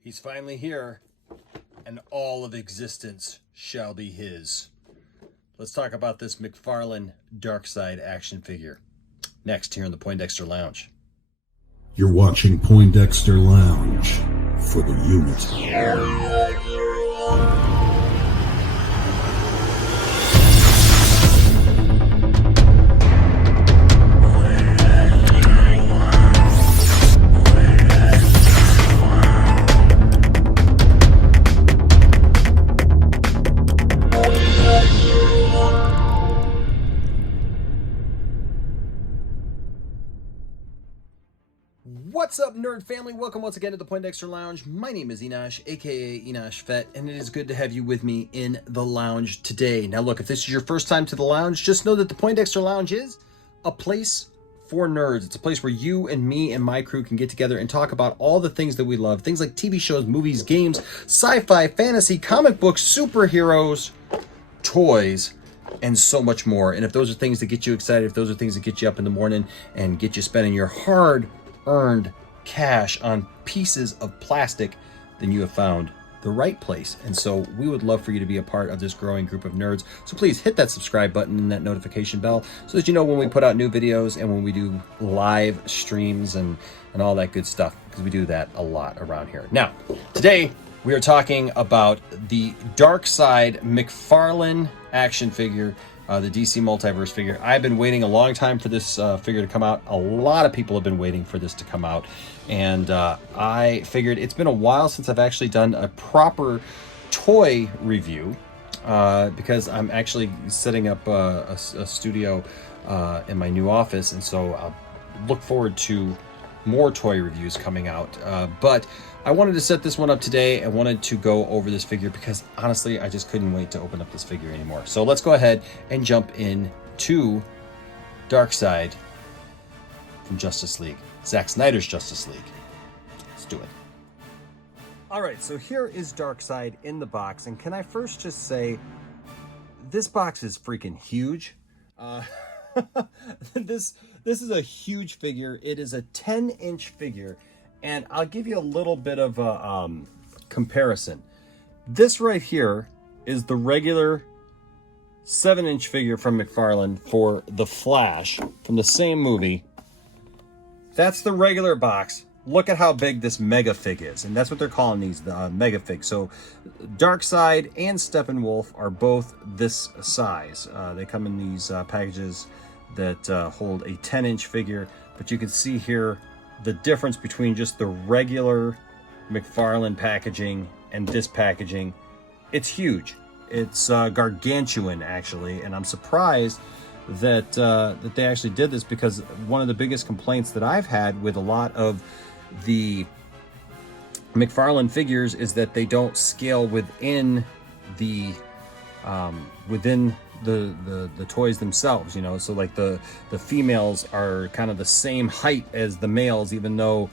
He's finally here, and all of existence shall be his. Let's talk about this McFarlane Darkseid action figure. Next, here in the Poindexter Lounge. You're watching Poindexter Lounge for the unit. What's up, nerd family? Welcome once again to the Poindexter Lounge. My name is Enosh, aka Enosh Fett, and it is good to have you with me in the lounge today. Now look, if this is your first time to the lounge, just know that the Poindexter Lounge is a place for nerds. It's a place where you and me and my crew can get together and talk about all the things that we love. Things like TV shows, movies, games, sci-fi, fantasy, comic books, superheroes, toys, and so much more. And if those are things that get you excited, if those are things that get you up in the morning and get you spending your hard-earned cash on pieces of plastic, then you have found the right place. And so we would love for you to be a part of this growing group of nerds. So please hit that subscribe button and that notification bell so that you know when we put out new videos and when we do live streams and all that good stuff, because we do that a lot around here. Now, today we are talking about the Darkseid McFarlane action figure, the DC Multiverse figure. I've been waiting a long time for this figure to come out. A lot of people have been waiting for this to come out. And I figured it's been a while since I've actually done a proper toy review because I'm actually setting up a studio in my new office. And so I'll look forward to more toy reviews coming out. But I wanted to set this one up today. I wanted to go over this figure because honestly, I just couldn't wait to open up this figure anymore. So let's go ahead and jump into Darkseid from Justice League. Zack Snyder's Justice League. Let's do it. All right, so here is Darkseid in the box. And can I first just say, this box is freaking huge. This is a huge figure. It is a 10-inch figure. And I'll give you a little bit of a comparison. This right here is the regular 7-inch figure from McFarlane for The Flash from the same movie. That's the regular box. Look at how big this mega fig is. And that's what they're calling these, the mega fig. So Darkseid and Steppenwolf are both this size. They come in these packages that hold a 10-inch figure. But you can see here the difference between just the regular McFarlane packaging and this packaging. It's huge. It's gargantuan, actually, and I'm surprised that that they actually did this, because one of the biggest complaints that I've had with a lot of the McFarlane figures is that they don't scale within the the toys themselves, you know. So like the females are kind of the same height as the males, even though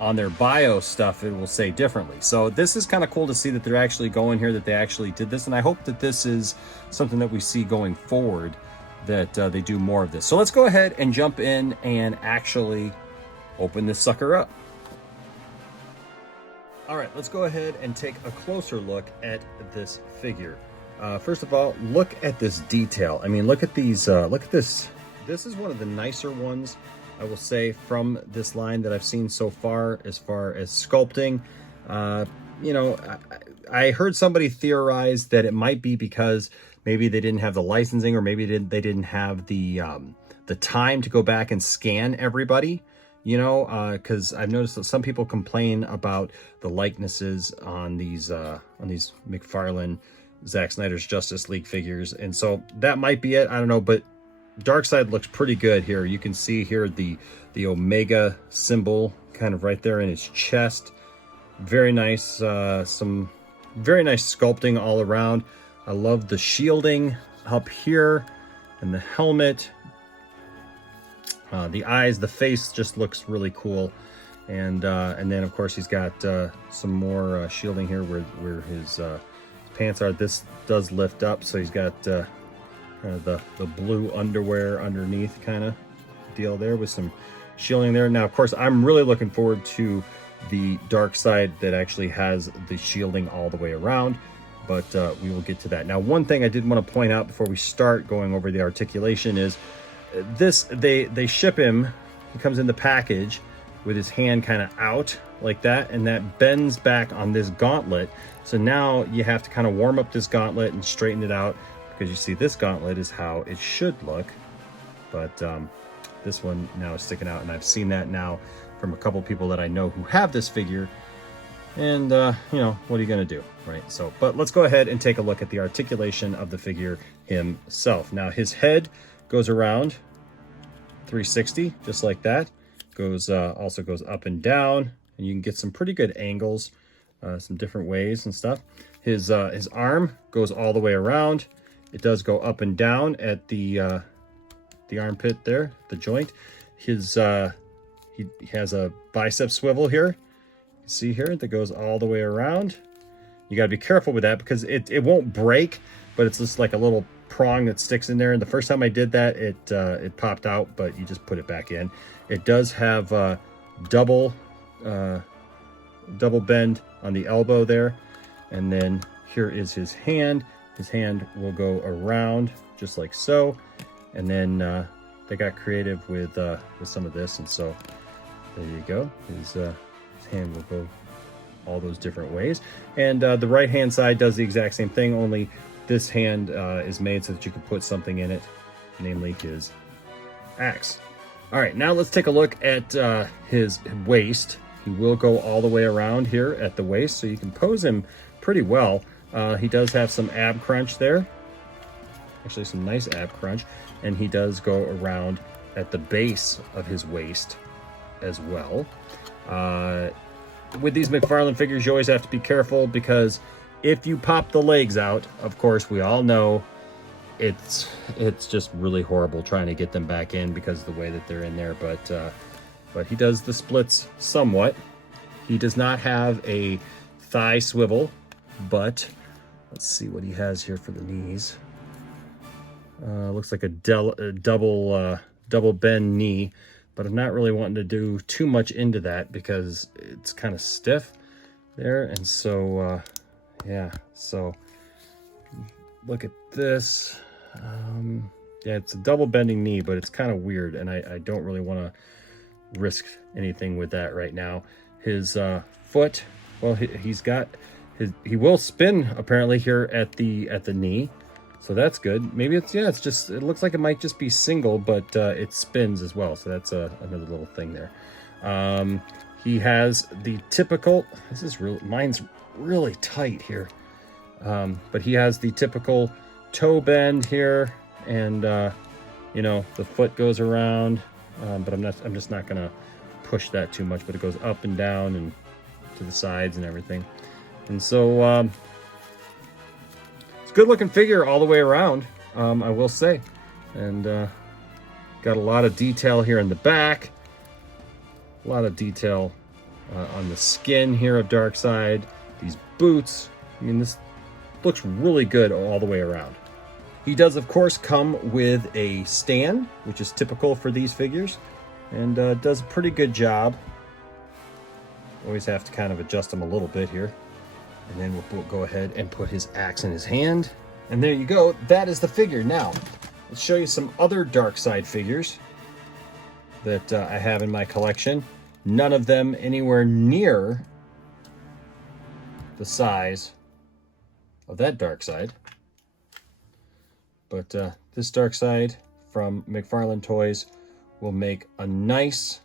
on their bio stuff it will say differently. So this is kind of cool to see that they're actually going here, that they actually did this, and I hope that this is something that we see going forward, that they do more of this. So let's go ahead and jump in and actually open this sucker up. All right, let's go ahead and take a closer look at this figure. First of all, look at this detail. I mean, look at these, look at this. This is one of the nicer ones, I will say, from this line that I've seen so far as sculpting. You know, I heard somebody theorize that it might be because maybe they didn't have the licensing, or maybe they didn't have the time to go back and scan everybody, you know, because I've noticed that some people complain about the likenesses on these McFarlane Zack Snyder's Justice League figures, and so that might be it. I don't know, but Darkseid looks pretty good here. You can see here the Omega symbol kind of right there in his chest. Very nice, some very nice sculpting all around. I love the shielding up here and the helmet. The eyes, the face just looks really cool. And then of course he's got some more shielding here where his pants are. This does lift up, so he's got kind of the blue underwear underneath kind of deal there with some shielding there. Now, of course, I'm really looking forward to the Darkseid that actually has the shielding all the way around, but we will get to that. Now, one thing I did want to point out before we start going over the articulation is this, they ship him, he comes in the package with his hand kind of out like that, and that bends back on this gauntlet. So now you have to kind of warm up this gauntlet and straighten it out, because you see this gauntlet is how it should look, but this one now is sticking out, and I've seen that now from a couple people that I know who have this figure, and you know, what are you gonna do, right? So, but let's go ahead and take a look at the articulation of the figure himself. Now, his head goes around 360, just like that. Goes also goes up and down, and you can get some pretty good angles, some different ways and stuff. His arm goes all the way around. It does go up and down at the armpit there, the joint. His he has a bicep swivel here. You see here that goes all the way around. You got to be careful with that because it won't break, but it's just like a little prong that sticks in there. And the first time I did that, it popped out, but you just put it back in. It does have double bend on the elbow there, and then here is his hand. His hand will go around just like so, and then they got creative with some of this, and so there you go. His hand will go all those different ways, and the right hand side does the exact same thing, only this hand is made so that you can put something in it, namely his axe. All right, now let's take a look at his waist. He will go all the way around here at the waist, so you can pose him pretty well. He does have some ab crunch there, actually some nice ab crunch, and he does go around at the base of his waist as well. With these McFarlane figures, you always have to be careful, because if you pop the legs out, of course, we all know it's just really horrible trying to get them back in because of the way that they're in there. But he does the splits somewhat. He does not have a thigh swivel, but let's see what he has here for the knees. Looks like a double bend knee, but I'm not really wanting to do too much into that because it's kind of stiff there. And so, yeah, so look at this. Yeah, it's a double bending knee, but it's kind of weird, and I don't really want to risk anything with that right now. His foot, well, he's got he will spin apparently here at the knee, so that's good. Maybe it's, yeah, it's just, it looks like it might just be single, but it spins as well, so that's another little thing there. He has the typical, this is real, mine's really tight here, but he has the typical toe bend here, and you know, the foot goes around, but I'm just not gonna push that too much, but it goes up and down and to the sides and everything. And so it's a good looking figure all the way around, I will say. And got a lot of detail here in the back, a lot of detail on the skin here of Darkseid, these boots. I mean, this looks really good all the way around. He does, of course, come with a stand, which is typical for these figures, and does a pretty good job. Always have to kind of adjust him a little bit here. And then we'll go ahead and put his axe in his hand. And there you go. That is the figure. Now, let's show you some other Darkseid figures that I have in my collection. None of them anywhere near the size of that Darkseid. But this Darkseid from McFarlane Toys will make a nice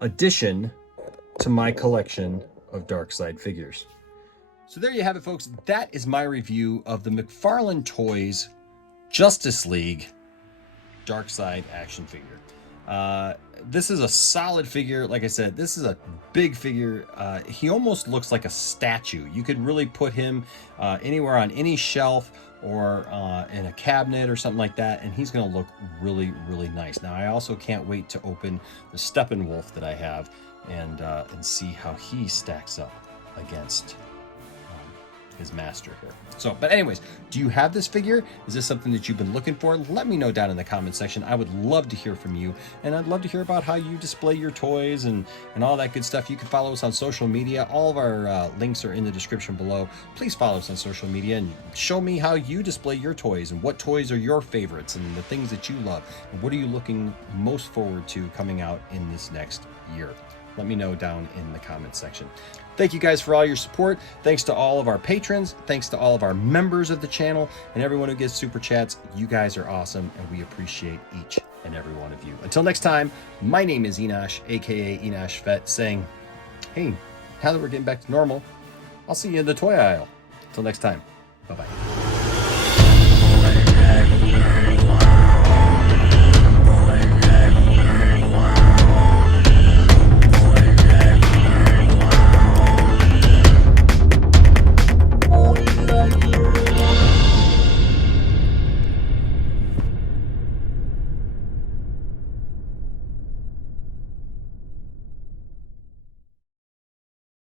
addition to my collection of Darkseid figures. So there you have it, folks. That is my review of the McFarlane Toys Justice League Darkseid action figure. This is a solid figure. Like I said, this is a big figure. He almost looks like a statue. You could really put him anywhere on any shelf or in a cabinet or something like that, and he's going to look really, really nice. Now, I also can't wait to open the Steppenwolf that I have and see how he stacks up against his master here. So, but anyways, do you have this figure? Is this something that you've been looking for? Let me know down in the comment section. I would love to hear from you, and I'd love to hear about how you display your toys and all that good stuff. You can follow us on social media. All of our links are in the description below. Please follow us on social media and show me how you display your toys and what toys are your favorites and the things that you love. And what are you looking most forward to coming out in this next year? Let me know down in the comment section. Thank you guys for all your support. Thanks to all of our patrons. Thanks to all of our members of the channel and everyone who gives super chats. You guys are awesome, and we appreciate each and every one of you. Until next time, my name is Enosh, aka Enosh Fett, saying, hey, now that we're getting back to normal, I'll see you in the toy aisle. Until next time, bye-bye.